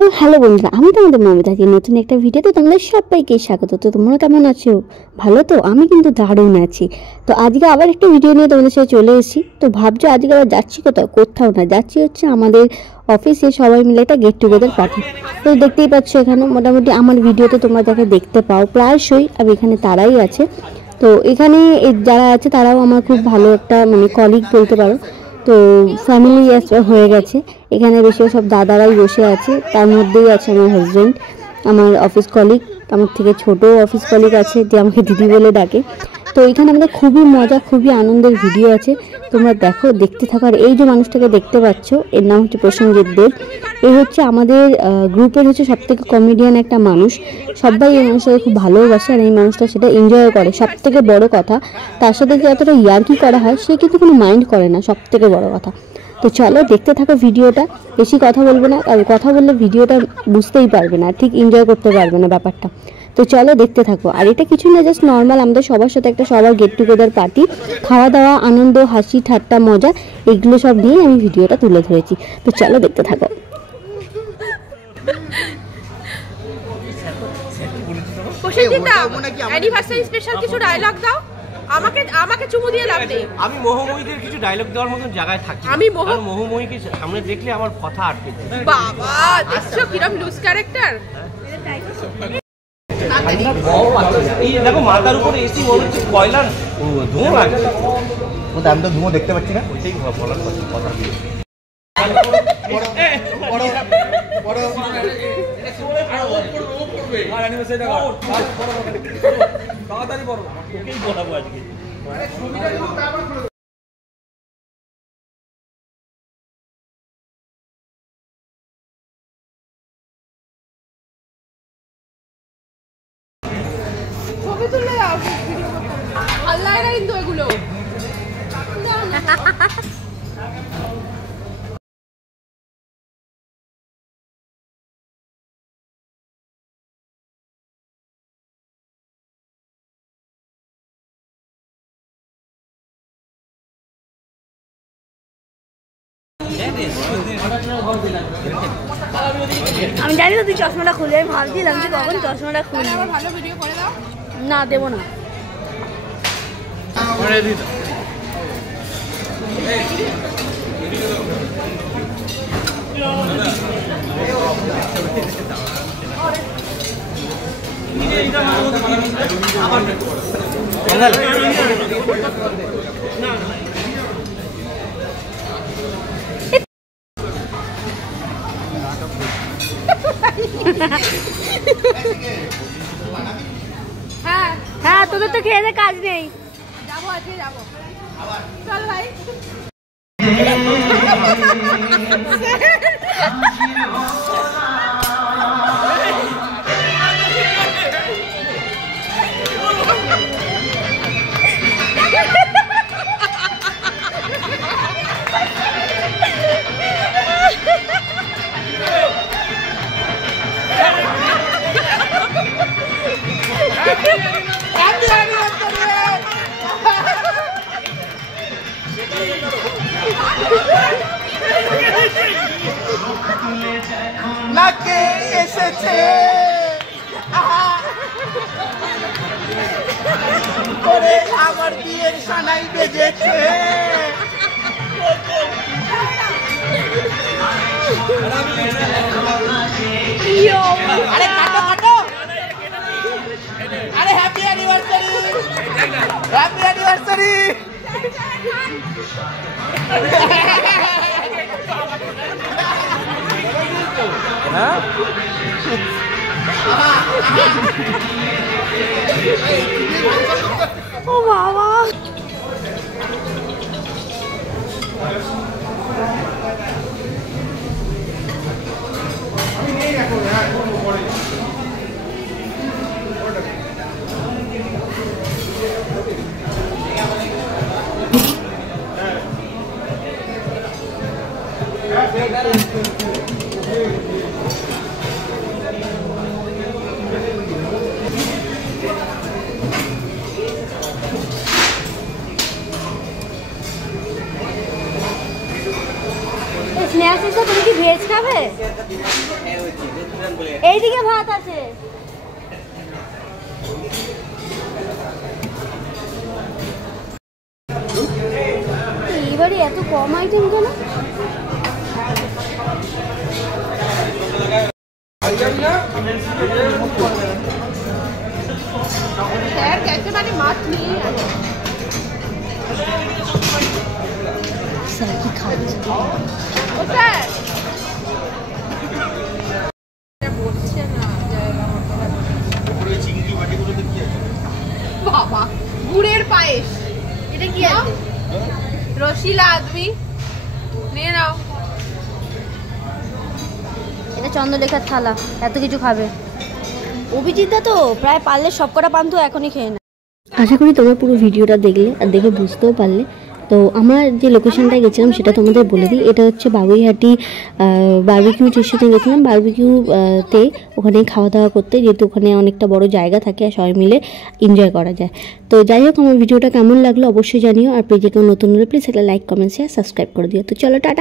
Hello বন্ধুরা, আমি তোমাদের মমিতা। নতুন একটা ভিডিওতে তোমাদের সবাইকে স্বাগত। তো তোমরা কেমন আছো? ভালো তো? আমি কিন্তু দারুণ আছি। তো আজকে আবার একটা ভিডিও নিয়ে তোমাদের সাথে চলে এসেছি। তো ভাবছো আজকে আবার যাচ্ছি কোথাও না, যাচ্ছি হচ্ছে আমাদের অফিসে সবাই মিলে একটা গেট টুগেদার পার্টি। তো দেখতেই পাচ্ছ এখানে মোটামুটি আমার ভিডিওতে তোমরা যাকে দেখতে পাও প্রায়শই আমি এখানে তারাই আছে। তো এখানে যারা আছে তারাও আমার খুব ভালো একটা কলিগ বলতে পারো। তো ফ্যামিলি হয়ে গেছে। এখানে বেশি সব দাদারাই বসে আছে, তার মধ্যেই আছে আমার হাজব্যান্ড, আমার অফিস কলিগ, আমার থেকে ছোট অফিস কলিগ আছে যে আমাকে দিদি বলে ডাকে। তো এখানে আমাদের খুবই মজা, খুবই আনন্দের ভিডিও আছে, তোমরা দেখতে থাকো। আর এই যে মানুষটাকে দেখতে পাচ্ছ এর নাম হচ্ছে প্রসেনজিৎ দেব। এই হচ্ছে আমাদের গ্রুপের হচ্ছে সবথেকে কমেডিয়ান একটা মানুষ। সবাই এই মানুষটাকে খুব ভালোবাসে আর এই মানুষটা সেটা এনজয় করে। সবথেকে বড় কথা, তার সাথে যে এতটা ইয়ার্কি করা হয় সে কিন্তু কোনো মাইন্ড করে না, সবথেকে বড় কথা। তো চলো দেখতে থাকো ভিডিওটা। বেশি কথা বলবো না, আর কথা বললে ভিডিওটা বুঝতেই পারবে না, ঠিক এনজয় করতে পারবে না ব্যাপারটা। তো চলো দেখতে থাকো। আর এটা কিছু না, জাস্ট নর্মাল আমাদের সবার সাথে একটা সবার গেট টুগেদার পার্টি, খাওয়া দাওয়া, আনন্দ, হাসি ঠাট্টা, মজা, এগুলো সব নিয়ে আমি ভিডিওটা তুলে ধরেছি। তো চলো দেখতে থাকো। অ্যানিভার্সারি স্পেশাল কিছু ডায়লগ দাও। আমাকে চুমু দিয়ে লাভ নেই। আমি মোহময়ীদের কিছু ডায়লগ দেওয়ার মতন জায়গায় থাকি। আমি মোহময়ীকে সামনে দেখলে আমার কথা আটকে যায়। বাবা দেখছো কিরম লুজ ক্যারেক্টার। দেখো মাথার উপরে এসি মনে হচ্ছে কয়লার ধোঁয়া লাগছে। আমি তো ধোঁয়া দেখতে পাচ্ছি না। ওইটাই বলার কথা দিয়ে তাড়াতাড়ি বড় ওকেই বলাবো আজকে। ছবি তুলে দাও, ভালো লাগে না কিন্তু এগুলো। আমি জানি তো তুই চশমাটা খুলে, আমি ভাবছিলাম যে কখন চশমাটা খুলে। ভালো ভিডিও করে দাও। না দেবো না। হ্যাঁ তোদের তো খেয়ে কাজ নেই। যাবো আজকে যাবো, চল ভাই। নাকে এসেছে করে আমার বিয়ের সানাই বেজেছে। আরে কাটো কাটো, আরে হ্যাপি অ্যানিভার্সারি, হ্যাপি অ্যানিভার্সারি। ও বাবা, স্নেহাশিস তুমি কি ভেজ খাবে? এইদিকে ভাত আছে। এবারে এত কম আইটেম কেন? স্যার গেছে মানে মাছ নিয়ে আসে। স্যার কি খাচ্ছে? ও স্যার বলছে না বাবা গুড়ের পায়েস। এটা কি আছে? রসিলা আদমি নিয়ে নাও। এটা চন্দ্রলেখার থালা, এত কিছু খাবে। অভিজিৎদা তো প্রায় পারলে সবকটা পান তো এখনই খেয়ে না। আশা করি তোমরা পুরো ভিডিওটা দেখলে আর দেখে বুঝতেও পারলে। তো আমার যে লোকেশনটায় গেছিলাম সেটা তোমাদের বলে দিই। এটা হচ্ছে বাবুইহাটি বারবিকিউ স্টেশনে গেছিলাম। বারবিকিউতে ওখানে খাওয়া দাওয়া করতে, যেহেতু ওখানে অনেকটা বড় জায়গা থাকে আর সবাই মিলে এনজয় করা যায়। তো যাই হোক, আমার ভিডিওটা কেমন লাগলো অবশ্যই জানিও। আর পেজে কেউ নতুন হলে প্লিজ একটা লাইক, কমেন্ট, শেয়ার, সাবস্ক্রাইব করে দিও। তো চলো টাটা।